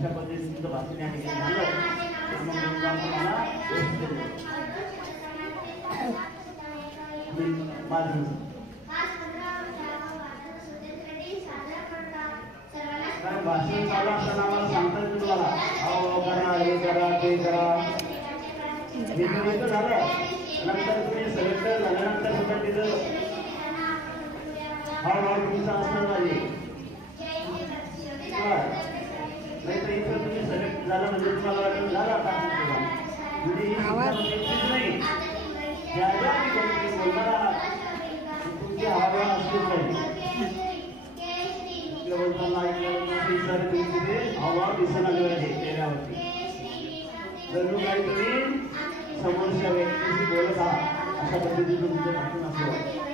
अशा पद्धतीने तुमचं भाषण या ठिकाणी झालं तर मग तुम्हाला माझं कारण भाषण चालू असताना आम्हाला सांगतात की तुम्हाला अहो करा हे करा ते करा हे झालं नंतर तुम्ही सिलेक्टर झाल्यानंतर सुद्धा तिथं हळूहळू तुमचं असलं पाहिजे नाही तर इथं तुम्ही सिलेक्ट झालं म्हणजे तुम्हाला वाटलं झालं आता म्हणजे नाही ज्या तुम्ही बोलणार आहात तुमची हवा असलीच पाहिजे बोलताना हवा दिसून आली पाहिजे चेहऱ्यावरती जर काही तुम्ही समोरच्या व्यक्तीशी बोलत आहात अशा पद्धतीने तुमचं भाषण असलं